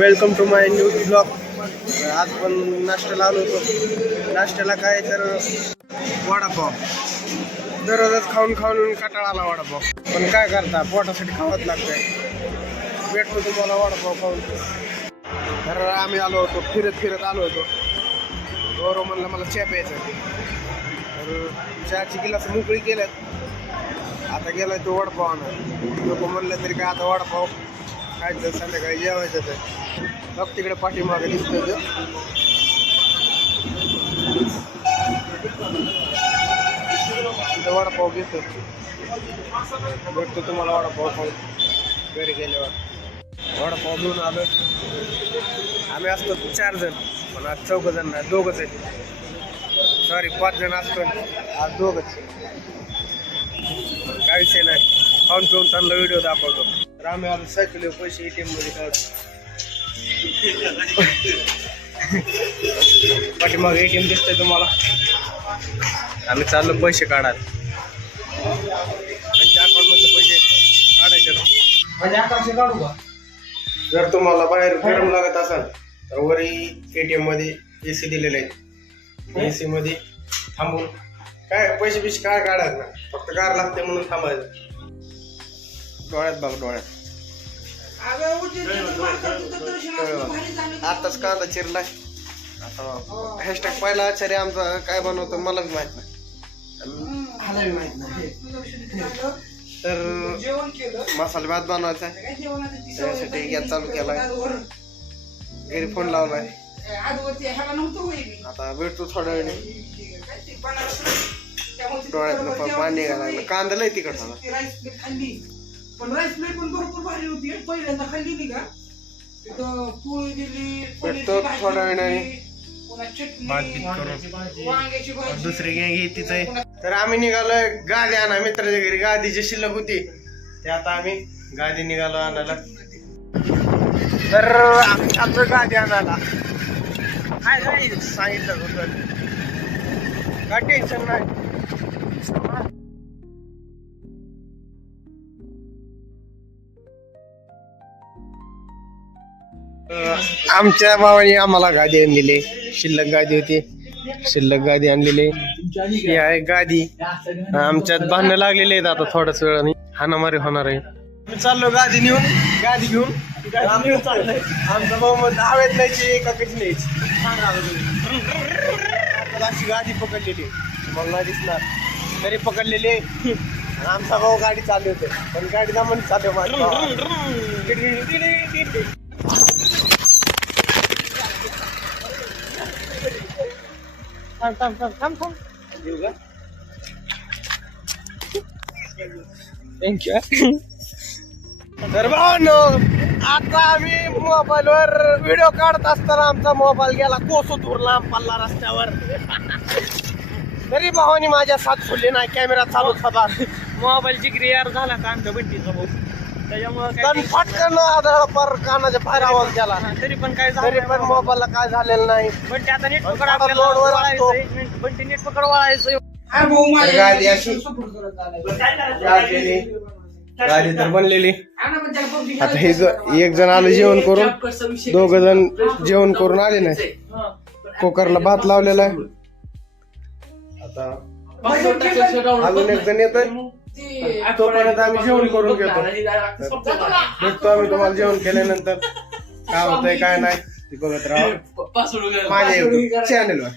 Welcome to my new blog. आज पण नाश्त्याला आलो होतो. नाश्त्याला काय तर वडापाव. दररोजच खाऊन खाऊन कंटाळा आला वडापाव, पण काय करता, पोटासाठी खावंच लागतंय. भेटतो तुम्हाला वडापाव खाऊन. तर आम्ही आलो होतो, फिरत आलो होतो. गौरव म्हणलं मला चहा प्यायचा, तर चहाची गिलास मोकळी केल्यात. आता गेलाय तो वडापाव आणा. लोक म्हणलं तरी काय आता वडापाव खायचं, संध्याकाळी जेवायचं. तर बघ तिकडे पाठीमागे दिसतोय तो. तिथं वडापाव घेतो, भेटतो तुम्हाला वडापाव खाऊन घरी गेल्यावर. वडापाव घेऊन आलो. आम्ही असतो 4 जण, पण आज 4 जण नाही, 2च आहेत. सॉरी 5 जण असतो, आज 2च. काय विषय नाही, खाऊन पिऊन त्यांना व्हिडिओ दाखवतो. तर आम्ही आलो सायकलीवर पैसे ATM मध्ये काढतो. पाठीमाग ATM दिसतंय तुम्हाला. आम्ही चाललो पैसे काढायला. त्यांच्या अकाउंट मधले पैसे काढायचे. काढू का? जर तुम्हाला बाहेर गरम लागत असाल तर वरी ATM मध्ये AC दिलेले आहेत. AC मध्ये थांबून काय पैसे काय काढायचं ना, फक्त कार लागते म्हणून थांबायचं. डोळ्यात बघ, डोळ्यात. आताच कांदा चिरलाय. आता हॅशटॅग पहिला आचार्य आमचा काय बनवतो मला बी माहित नाही. तर मसाले भात बनवायचा आहे, त्यासाठी गॅस चालू केलाय, घरी फोन लावलाय. आता भेटतो थोड्या वेळी. डोळ्यात पाणी घालायला लागलं. कांदा लय तिखट झाला. पण राईस प्लेट पण भरपूर भारी होती. पहिल्यांदा खाल्ली नाही का, तिथं पोळी दिली, भेटतो थोड्या वेळाने. वांग्याची भाजी, दुसरी गँग येतीच आहे. तर आम्ही निघालोय गादी आणा. मित्राच्या घरी गादी जी शिल्लक होती ते आता आम्ही गादी निघालो आणायला. तर आम्ही चालतो गादी आणायला. काय नाही सांगितलं होतं, काय टेन्शन नाही. आमच्या भावाने आम्हाला गादी आणलेली. शिल्लक गादी होती, शिल्लक गादी आणलेली. ही आहे गादी. आमच्यात भांडणं लागलेले आहेत. आता थोड्याच वेळाने हाणामारी होणार आहे. मी चाललो गादी नेऊन, गादी घेऊन चाललोय. आमचा भाऊ मग हवेत न्यायची एका कशी न्यायची. अशी गादी पकडलेली मला नाही दिसणार तरी पकडलेली. आमचा भाऊ गाडी चालवते, पण गाडी दामन चालू माझी. थँक्यू. तर भावांनो, आता आम्ही मोबाईलवर व्हिडिओ काढत असताना आमचा मोबाईल गेला कोसो दूर लांब पल्ला रस्त्यावर. तरी भावानी माझ्या साथ सोडली नाही. कॅमेरा चालू होता. मोबाईलची क्रिया झाला कांदा बट्टीचा भाऊ, त्याच्यामुळे फटकन आदळ पर कानाच्या बाहेर आवाज गेला. तरी पण काय तरी पण मोबाईलला काय झालेलं नाही. पण ते आता नेट पकड लोडवर असतो. पण ते नेट पकड वळायचं. गादी अशी गादी तर बनलेली. आता हे एक जण आलं जेवण करून, 2 जण जेवण करून आले नाही. कुकरला भात लावलेला आहे. आता अजून एक जण येतोय, तोपर्यंत आम्ही जेवण करून घेतो. भेटतो आम्ही तुम्हाला जेवण केल्यानंतर. काय होतंय काय नाही ते बघत राहा माझ्या चॅनलवर.